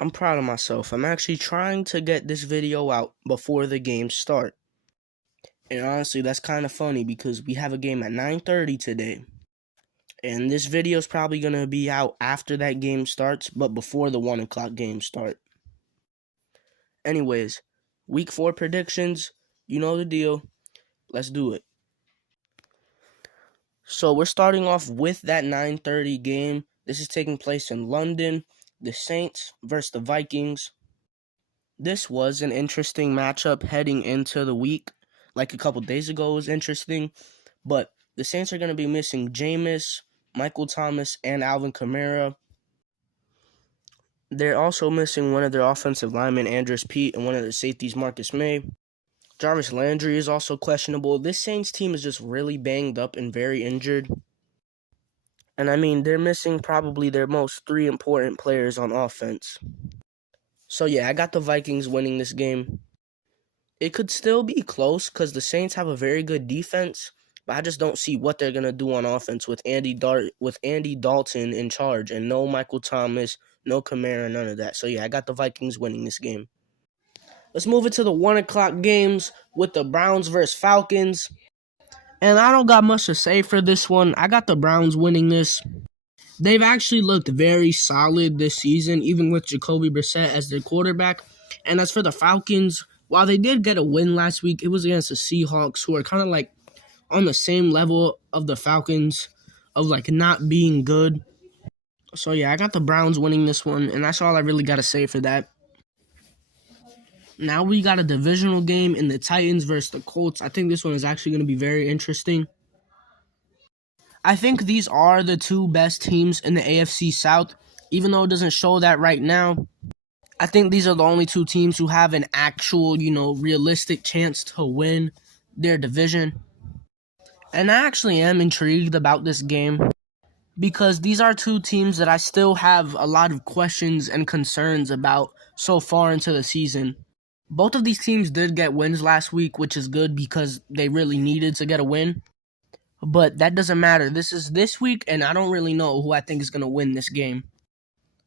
I'm proud of myself. I'm actually trying to get this video out before the games start. And honestly, that's kind of funny because we have a game at 9:30 today. And this video is probably going to be out after that game starts, but before the 1 o'clock game start. Anyways, week 4 predictions. You know the deal. Let's do it. So we're starting off with that 9:30 game. This is taking place in London. The Saints versus the Vikings. This was an interesting matchup heading into the week. Like a couple days ago, it was interesting. But the Saints are going to be missing Jameis, Michael Thomas, and Alvin Kamara. They're also missing one of their offensive linemen, Andres Pete, and one of their safeties, Marcus May. Jarvis Landry is also questionable. This Saints team is just really banged up and very injured. And I mean, they're missing probably their most 3 important players on offense. So yeah, I got the Vikings winning this game. It could still be close because the Saints have a very good defense, but I just don't see what they're going to do on offense with Andy Dalton in charge and no Michael Thomas, no Kamara, none of that. So yeah, I got the Vikings winning this game. Let's move it to the 1 o'clock games with the Browns versus Falcons. And I don't got much to say for this one. I got the Browns winning this. They've actually looked very solid this season, even with Jacoby Brissett as their quarterback. And as for the Falcons, while they did get a win last week, it was against the Seahawks, who are kind of like on the same level of the Falcons, of like not being good. So yeah, I got the Browns winning this one, and that's all I really got to say for that. Now we got a divisional game in the Titans versus the Colts. I think this one is actually going to be very interesting. I think these are the 2 best teams in the AFC South, even though it doesn't show that right now. I think these are the only 2 teams who have an actual, realistic chance to win their division. And I actually am intrigued about this game because these are 2 teams that I still have a lot of questions and concerns about so far into the season. Both of these teams did get wins last week, which is good because they really needed to get a win. But that doesn't matter. This is this week, and I don't really know who I think is going to win this game.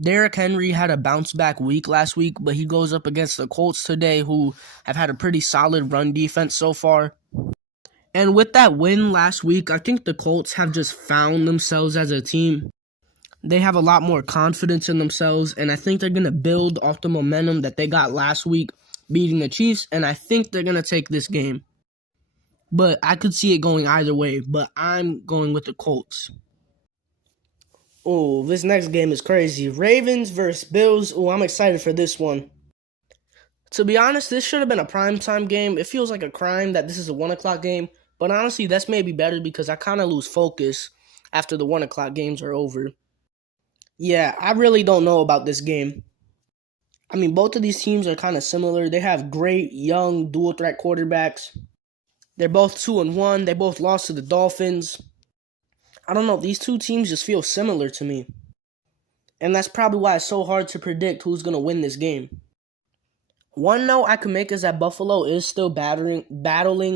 Derrick Henry had a bounce-back week last week, but he goes up against the Colts today, who have had a pretty solid run defense so far. And with that win last week, I think the Colts have just found themselves as a team. They have a lot more confidence in themselves, and I think they're going to build off the momentum that they got last week, beating the Chiefs, and I think they're going to take this game. But I could see it going either way, but I'm going with the Colts. Oh, this next game is crazy. Ravens versus Bills. Oh, I'm excited for this one. To be honest, this should have been a primetime game. It feels like a crime that this is a 1 o'clock game, but honestly, that's maybe better because I kind of lose focus after the 1 o'clock games are over. Yeah, I really don't know about this game. I mean, both of these teams are kind of similar. They have great, young, dual-threat quarterbacks. They're both 2-1. They both lost to the Dolphins. I don't know. These 2 teams just feel similar to me. And that's probably why it's so hard to predict who's going to win this game. One note I can make is that Buffalo is still battling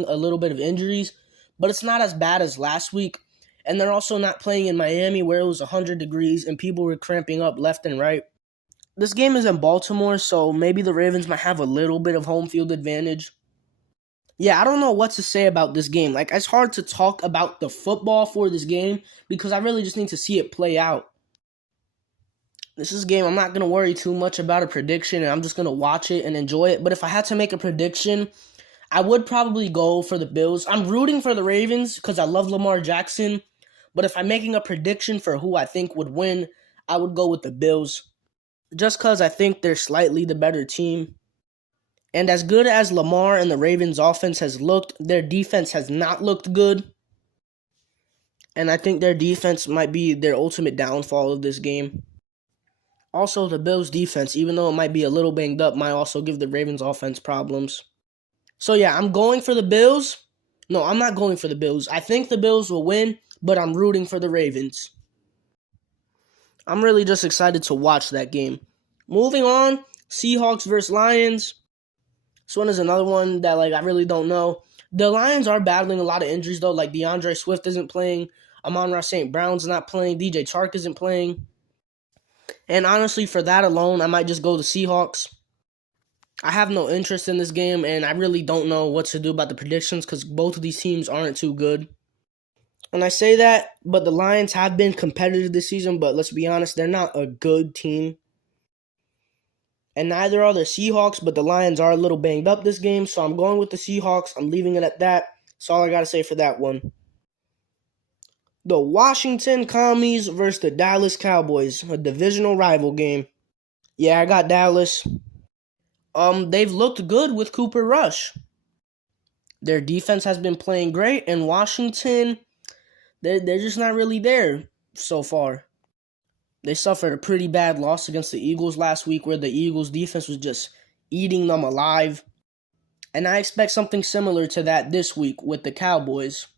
a little bit of injuries, but it's not as bad as last week. And they're also not playing in Miami where it was 100 degrees and people were cramping up left and right. This game is in Baltimore, so maybe the Ravens might have a little bit of home field advantage. Yeah, I don't know what to say about this game. Like, it's hard to talk about the football for this game because I really just need to see it play out. This is a game I'm not going to worry too much about a prediction, and I'm just going to watch it and enjoy it. But if I had to make a prediction, I would probably go for the Bills. I'm rooting for the Ravens because I love Lamar Jackson. But if I'm making a prediction for who I think would win, I would go with the Bills. Just because I think they're slightly the better team. And as good as Lamar and the Ravens' offense has looked, their defense has not looked good. And I think their defense might be their ultimate downfall of this game. Also, the Bills' defense, even though it might be a little banged up, might also give the Ravens' offense problems. So yeah, I'm going for the Bills. No, I'm not going for the Bills. I think the Bills will win, but I'm rooting for the Ravens. I'm really just excited to watch that game. Moving on, Seahawks versus Lions. This one is another one that I really don't know. The Lions are battling a lot of injuries, though. Like, DeAndre Swift isn't playing. Amon-Ra St. Brown's not playing. DJ Chark isn't playing. And honestly, for that alone, I might just go the Seahawks. I have no interest in this game, and I really don't know what to do about the predictions because both of these teams aren't too good. And I say that, but the Lions have been competitive this season, but let's be honest, they're not a good team. And neither are the Seahawks, but the Lions are a little banged up this game, so I'm going with the Seahawks. I'm leaving it at that. That's all I got to say for that one. The Washington Commies versus the Dallas Cowboys, a divisional rival game. Yeah, I got Dallas. They've looked good with Cooper Rush. Their defense has been playing great, and Washington, they're just not really there so far. They suffered a pretty bad loss against the Eagles last week where the Eagles' defense was just eating them alive. And I expect something similar to that this week with the Cowboys.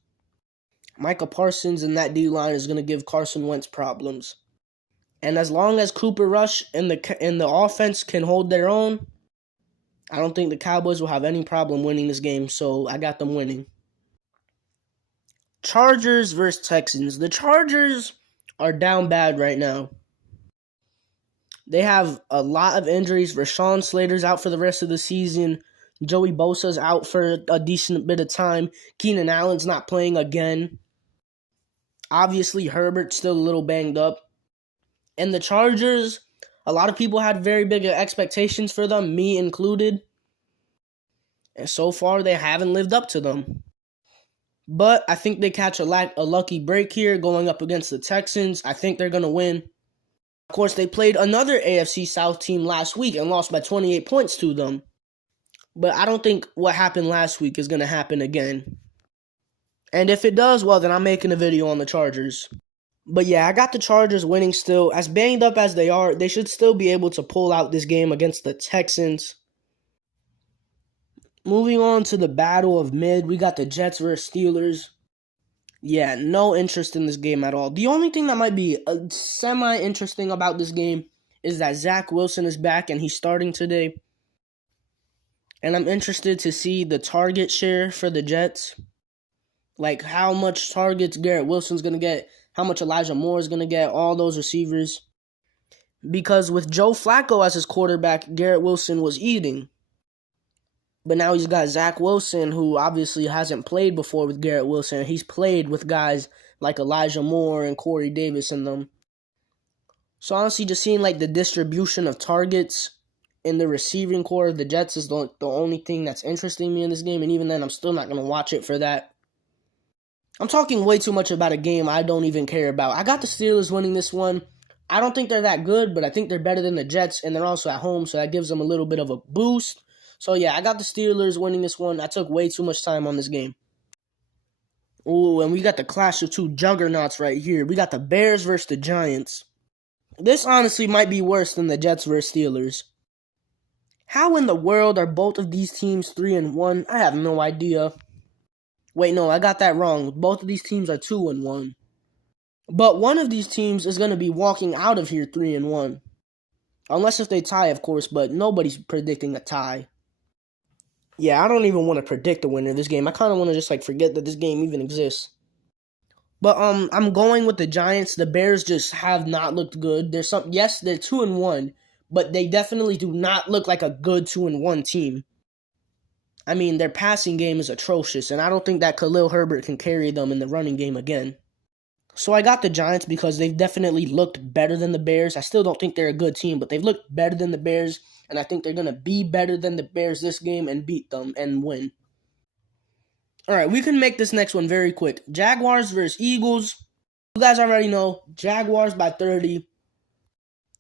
Micah Parsons and that D-line is going to give Carson Wentz problems. And as long as Cooper Rush and the offense can hold their own, I don't think the Cowboys will have any problem winning this game, so I got them winning. Chargers versus Texans. The Chargers are down bad right now. They have a lot of injuries. Rashawn Slater's out for the rest of the season. Joey Bosa's out for a decent bit of time. Keenan Allen's not playing again. Obviously, Herbert's still a little banged up. And the Chargers, a lot of people had very big expectations for them, me included. And so far, they haven't lived up to them. But I think they catch a lucky break here going up against the Texans. I think they're going to win. Of course, they played another AFC South team last week and lost by 28 points to them. But I don't think what happened last week is going to happen again. And if it does, well, then I'm making a video on the Chargers. But yeah, I got the Chargers winning still. As banged up as they are, they should still be able to pull out this game against the Texans. Moving on to the battle of mid, we got the Jets versus Steelers. Yeah, no interest in this game at all. The only thing that might be semi-interesting about this game is that Zach Wilson is back and he's starting today. And I'm interested to see the target share for the Jets. Like how much targets Garrett Wilson's going to get, how much Elijah Moore is going to get, all those receivers. Because with Joe Flacco as his quarterback, Garrett Wilson was eating. But now he's got Zach Wilson, who obviously hasn't played before with Garrett Wilson. He's played with guys like Elijah Moore and Corey Davis in them. So honestly, just seeing like the distribution of targets in the receiving core of the Jets is the only thing that's interesting me in this game. And even then, I'm still not going to watch it for that. I'm talking way too much about a game I don't even care about. I got the Steelers winning this one. I don't think they're that good, but I think they're better than the Jets, and they're also at home, so that gives them a little bit of a boost. So yeah, I got the Steelers winning this one. I took way too much time on this game. Ooh, and we got the clash of two juggernauts right here. We got the Bears versus the Giants. This honestly might be worse than the Jets versus Steelers. How in the world are both of these teams 3-1? I have no idea. Wait, no, I got that wrong. Both of these teams are 2-1. But one of these teams is going to be walking out of here 3-1. Unless if they tie, of course, but nobody's predicting a tie. Yeah, I don't even want to predict the winner of this game. I kind of want to just forget that this game even exists. But I'm going with the Giants. The Bears just have not looked good. Yes, they're 2-1, but they definitely do not look like a good 2-1 team. I mean, their passing game is atrocious, and I don't think that Khalil Herbert can carry them in the running game again. So I got the Giants because they've definitely looked better than the Bears. I still don't think they're a good team, but they've looked better than the Bears, and I think they're going to be better than the Bears this game and beat them and win. All right, we can make this next one very quick. Jaguars versus Eagles. You guys already know, Jaguars by 30.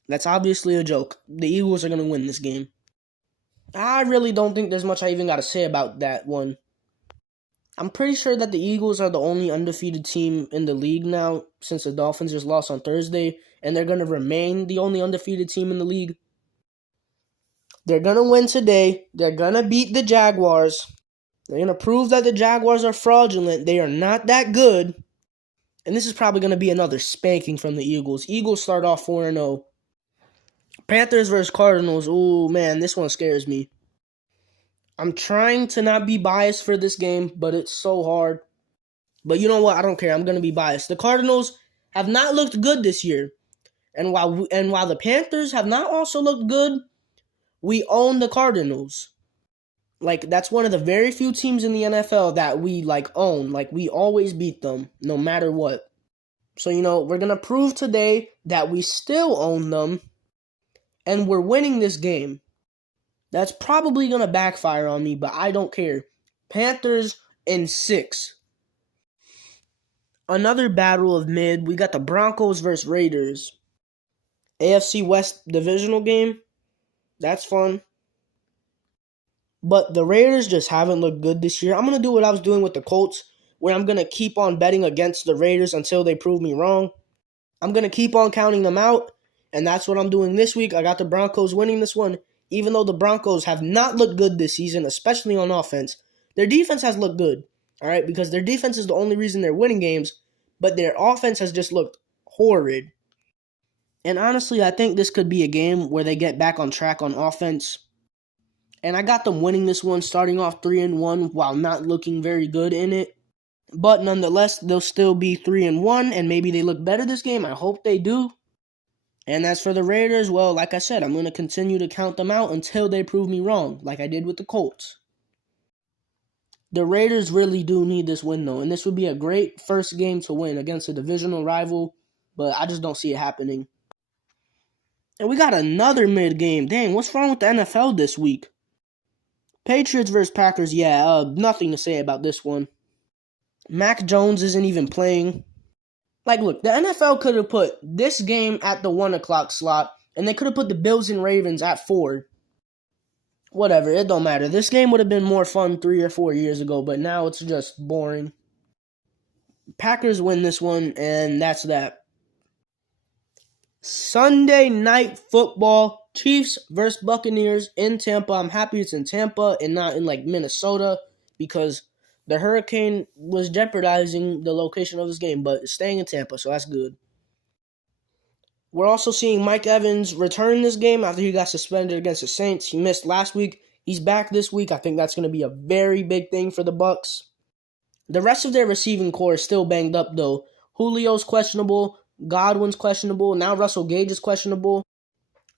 That's obviously a joke. The Eagles are going to win this game. I really don't think there's much I even got to say about that one. I'm pretty sure that the Eagles are the only undefeated team in the league now since the Dolphins just lost on Thursday, and they're going to remain the only undefeated team in the league. They're going to win today. They're going to beat the Jaguars. They're going to prove that the Jaguars are fraudulent. They are not that good. And this is probably going to be another spanking from the Eagles. Eagles start off 4-0. Panthers versus Cardinals. Ooh, man, this one scares me. I'm trying to not be biased for this game, but it's so hard. But you know what? I don't care. I'm going to be biased. The Cardinals have not looked good this year. And while the Panthers have not also looked good, we own the Cardinals. Like, that's one of the very few teams in the NFL that we, own. Like, we always beat them, no matter what. So, we're going to prove today that we still own them, and we're winning this game. That's probably going to backfire on me, but I don't care. Panthers in 6. Another battle of mid. We got the Broncos versus Raiders. AFC West divisional game. That's fun. But the Raiders just haven't looked good this year. I'm going to do what I was doing with the Colts, where I'm going to keep on betting against the Raiders until they prove me wrong. I'm going to keep on counting them out, and that's what I'm doing this week. I got the Broncos winning this one, even though the Broncos have not looked good this season, especially on offense. Their defense has looked good, all right, because their defense is the only reason they're winning games, but their offense has just looked horrid. And honestly, I think this could be a game where they get back on track on offense. And I got them winning this one, starting off 3-1 while not looking very good in it. But nonetheless, they'll still be 3-1, and maybe they look better this game. I hope they do. And as for the Raiders, well, like I said, I'm going to continue to count them out until they prove me wrong, like I did with the Colts. The Raiders really do need this win, though, and this would be a great first game to win against a divisional rival, but I just don't see it happening. And we got another mid-game. Dang, what's wrong with the NFL this week? Patriots versus Packers, nothing to say about this one. Mac Jones isn't even playing. Look, the NFL could have put this game at the 1 o'clock slot, and they could have put the Bills and Ravens at 4. Whatever, it don't matter. This game would have been more fun 3 or 4 years ago, but now it's just boring. Packers win this one, and that's that. Sunday Night Football, Chiefs versus Buccaneers in Tampa. I'm happy it's in Tampa and not in, Minnesota, because the hurricane was jeopardizing the location of this game, but it's staying in Tampa, so that's good. We're also seeing Mike Evans return this game after he got suspended against the Saints. He missed last week. He's back this week. I think that's going to be a very big thing for the Bucs. The rest of their receiving core is still banged up, though. Julio's questionable. Godwin's questionable. Now Russell Gage is questionable.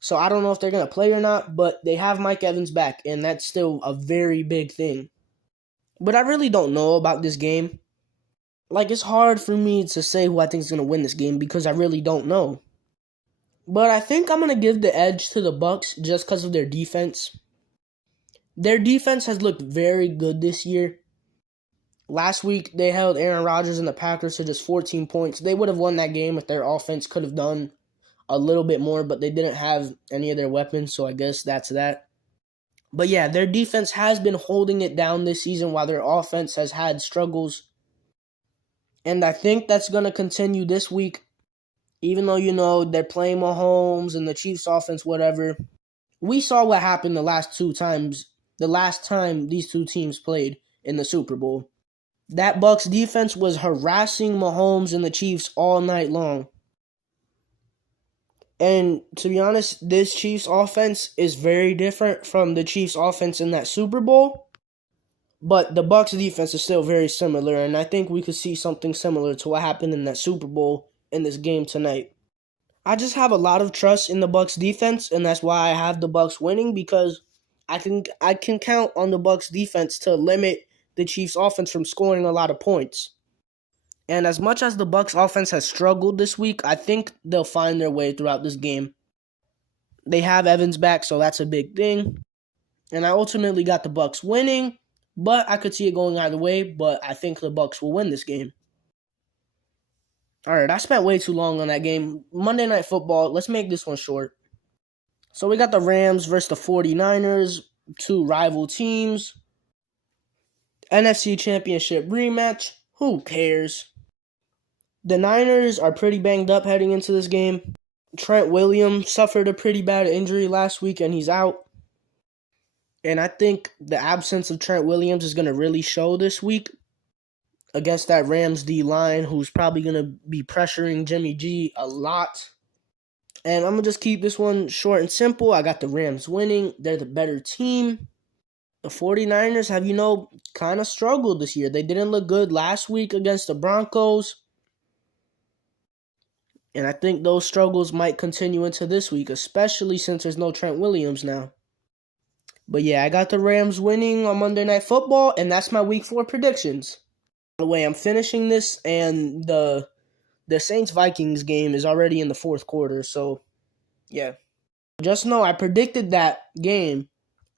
So I don't know if they're going to play or not, but they have Mike Evans back, and that's still a very big thing. But I really don't know about this game. It's hard for me to say who I think is going to win this game because I really don't know. But I think I'm going to give the edge to the Bucs just because of their defense. Their defense has looked very good this year. Last week, they held Aaron Rodgers and the Packers to just 14 points. They would have won that game if their offense could have done a little bit more, but they didn't have any of their weapons, so I guess that's that. But yeah, their defense has been holding it down this season while their offense has had struggles. And I think that's going to continue this week. Even though, they're playing Mahomes and the Chiefs offense, whatever. We saw what happened the last time these two teams played in the Super Bowl. That Bucs defense was harassing Mahomes and the Chiefs all night long. And to be honest, this Chiefs offense is very different from the Chiefs offense in that Super Bowl. But the Bucs defense is still very similar, and I think we could see something similar to what happened in that Super Bowl in this game tonight. I just have a lot of trust in the Bucs defense, and that's why I have the Bucs winning, because I can count on the Bucs defense to limit the Chiefs offense from scoring a lot of points. And as much as the Bucs offense has struggled this week, I think they'll find their way throughout this game. They have Evans back, so that's a big thing. And I ultimately got the Bucs winning, but I could see it going either way, but I think the Bucs will win this game. All right, I spent way too long on that game. Monday Night Football, let's make this one short. So we got the Rams versus the 49ers, two rival teams. NFC Championship rematch, who cares? The Niners are pretty banged up heading into this game. Trent Williams suffered a pretty bad injury last week and he's out. And I think the absence of Trent Williams is going to really show this week against that Rams D-line, who's probably going to be pressuring Jimmy G a lot. And I'm going to just keep this one short and simple. I got the Rams winning. They're the better team. The 49ers have, kind of struggled this year. They didn't look good last week against the Broncos. And I think those struggles might continue into this week, especially since there's no Trent Williams now. But yeah, I got the Rams winning on Monday Night Football, and that's my Week 4 predictions. By the way, I'm finishing this, and the Saints-Vikings game is already in the fourth quarter, so yeah. Just know I predicted that game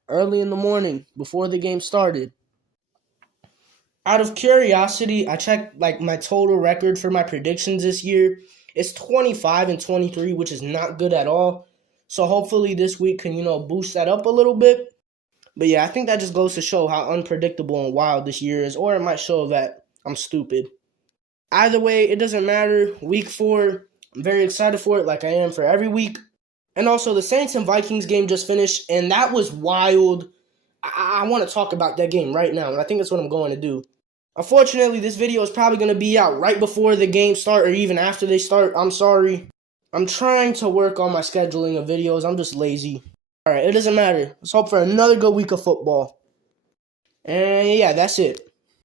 early in the morning before the game started. Out of curiosity, I checked my total record for my predictions this year. It's 25-23, which is not good at all. So hopefully this week can, boost that up a little bit. But yeah, I think that just goes to show how unpredictable and wild this year is, or it might show that I'm stupid. Either way, it doesn't matter. Week 4, I'm very excited for it like I am for every week. And also, the Saints and Vikings game just finished, and that was wild. I want to talk about that game right now, and I think that's what I'm going to do. Unfortunately, this video is probably going to be out right before the game start or even after they start. I'm sorry. I'm trying to work on my scheduling of videos. I'm just lazy. All right, it doesn't matter. Let's hope for another good week of football. And yeah, that's it.